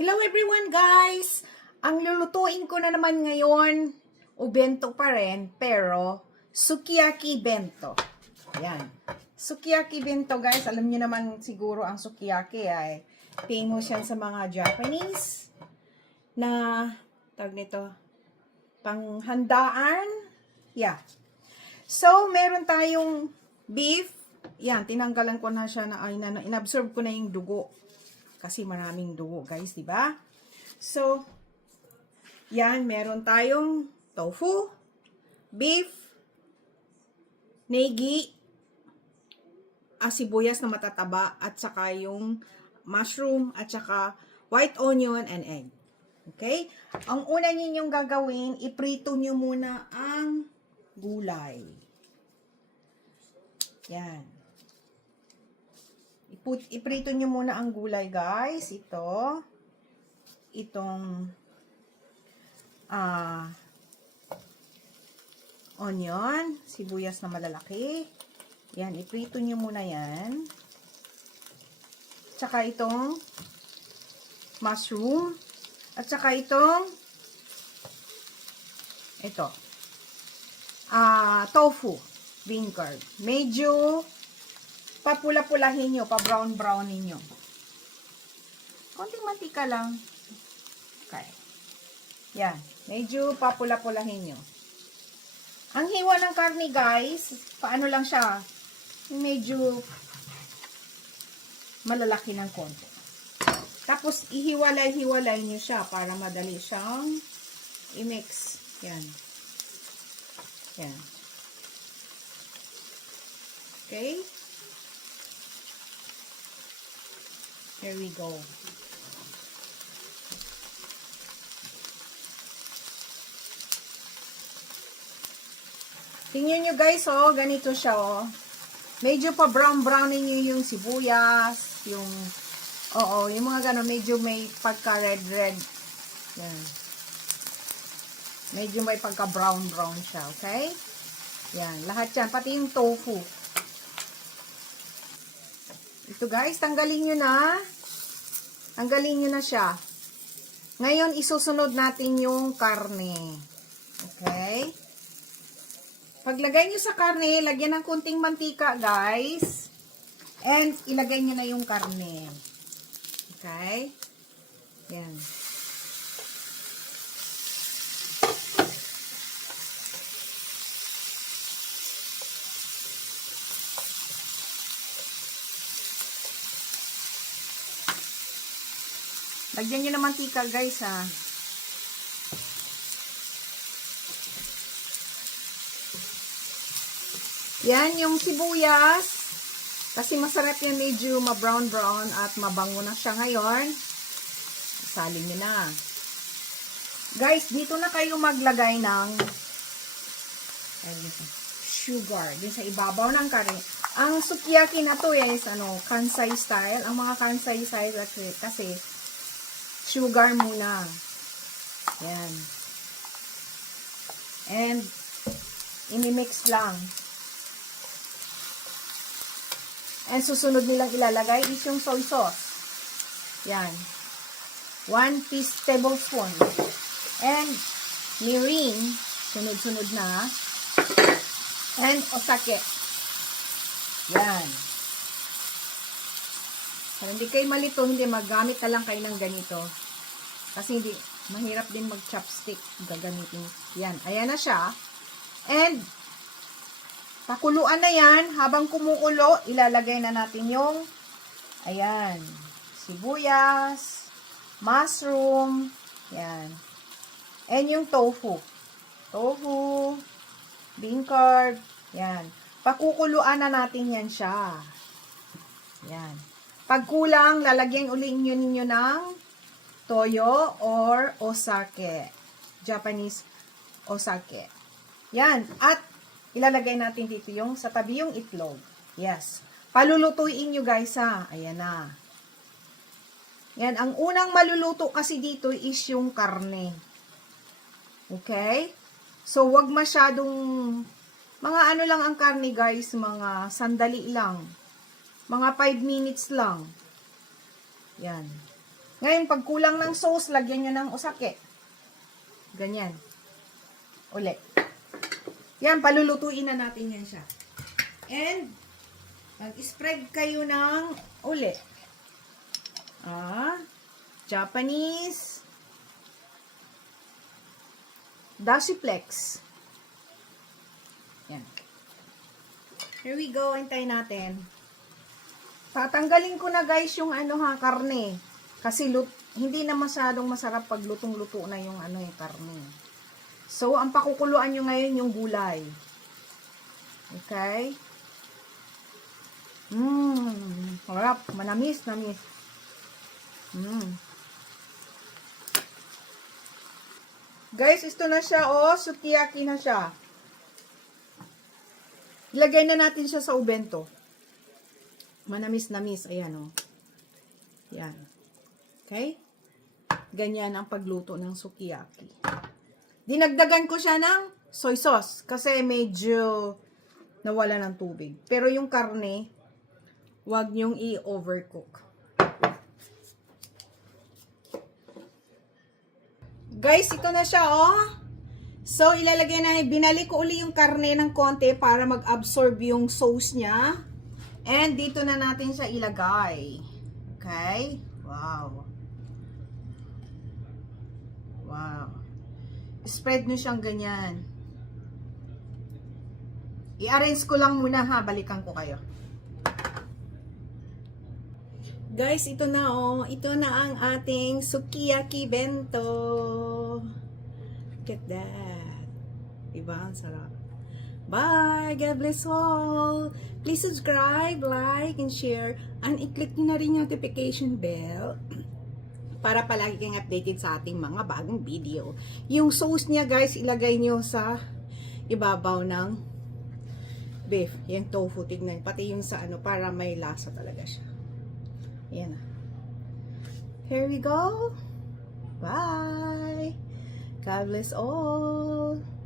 Hello everyone guys! Ang lulutuin ko na naman ngayon, bento pa rin, pero sukiyaki bento. Yan. Sukiyaki bento guys, alam niyo naman siguro ang sukiyaki ay famous yan sa mga Japanese na, tawag nito, panghandaan. Yeah. So, meron tayong beef. Yan, tinanggalan ko na siya inabsorb ko na yung dugo. Kasi maraming dugo, guys, di ba? So, yan, meron tayong tofu, beef, negi, sibuyas na matataba, at saka yung mushroom, at saka white onion and egg. Okay? Ang una ninyong gagawin, iprito nyo muna ang gulay. Yan. Iprito nyo muna ang gulay, guys. Itong onion, sibuyas na malalaki. Yan, iprito nyo muna yan. Tsaka itong mushroom. At saka itong tofu, bean curd. Medyo papula-pulahin nyo, pa-brown-brown ninyo. Konting mantika lang. Okay. Yan. Medyo papula-pulahin nyo. Ang hiwa ng karne, guys, paano lang siya? Medyo malalaki ng konti. Tapos, ihiwalay-hiwalay nyo siya para madali siyang i-mix. Yan. Yan. Okay? Here we go. Tingnan nyo guys, oh, ganito siya, oh. Medyo pa brown-brown ninyo yung sibuyas, yung mga gano'n, medyo may pagka-red-red. Yan. Medyo may pagka-brown-brown siya, okay? Yan, lahat yan, pati yung tofu. Ito guys, tanggalin nyo na. Tanggalin nyo na siya. Ngayon, isusunod natin yung karne. Okay? Paglagay nyo sa karne, lagyan ng kunting mantika, guys. And, ilagay nyo na yung karne. Okay? Yan. Lagyan nyo ng mantika, guys, ha. Yan, yung sibuyas. Kasi masarap yan, medyo ma-brown-brown at mabango na siya ngayon. Salin nyo na. Guys, dito na kayo maglagay ng sugar. Din sa ibabaw ng karne. Ang sukiyaki na to is, Kansai style. Ang mga Kansai style kasi sugar muna. Yan. And, ini-mix lang. And, susunod nilang ilalagay is yung soy sauce. Yan. 1 tablespoon. And, mirin. Sunod-sunod na. And, osake. Yan. Para hindi kayo malito, hindi magamit na lang kayo ng ganito. Kasi hindi, mahirap din mag-chopstick. Gagamitin. Yan. Ayan na siya. And, pakuluan na yan. Habang kumukulo, ilalagay na natin yung, ayan, sibuyas, mushroom, yan. And yung tofu. Tofu, bean curd, yan. Pakukuluan na natin yan siya. Yan. Pag kulang, lalagyan uli ninyo ng toyo or osake. Japanese osake. Yan. At ilalagay natin dito yung sa tabi yung itlog. Yes. Palulutuin nyo guys ha. Ayan na. Yan. Ang unang maluluto kasi dito is yung karne. Okay? So, wag masyadong mga lang ang karne guys. Mga sandali lang. Mga 5 minutes lang. Yan. Ngayon, pag kulang ng sauce, lagyan nyo ng usake. Ganyan. Uli. Yan, palulutuin na natin yan siya. And, mag-spread kayo ng uli. Japanese Dashiplex. Yan. Here we go. Hintay natin. Tatanggalin ko na guys yung karne. Kasi hindi na masyadong masarap pag lutong-luto na yung karne. So, ang pakukuluan nyo ngayon yung gulay. Okay? Harap. Manamis. Guys, ito na siya, sukiyaki na siya. Ilagay na natin siya sa ubento. Manamis-namis, ayan, Yan. Okay? Ganyan ang pagluto ng sukiyaki. Dinagdagan ko siya ng soy sauce kasi medyo nawala ng tubig. Pero yung karne, wag nyong i-overcook. Guys, ito na siya, So, ilalagay na, binalik ko uli yung karne ng konti para mag-absorb yung sauce niya. And, dito na natin siya ilagay. Okay? Wow. Spread nyo siyang ganyan. I-arrange ko lang muna, balikan ko kayo. Guys, ito na, Ito na ang ating sukiyaki bento. Look at that. Diba? Ang sarap. Bye! God bless all! Please subscribe, like, and share. And i-click nyo na rin yung notification bell para palagi kang updated sa ating mga bagong video. Yung sauce niya, guys, ilagay nyo sa ibabaw ng beef. Yung tofu, tignan. Pati yung sa para may lasa talaga siya. Yan. Here we go. Bye! God bless all!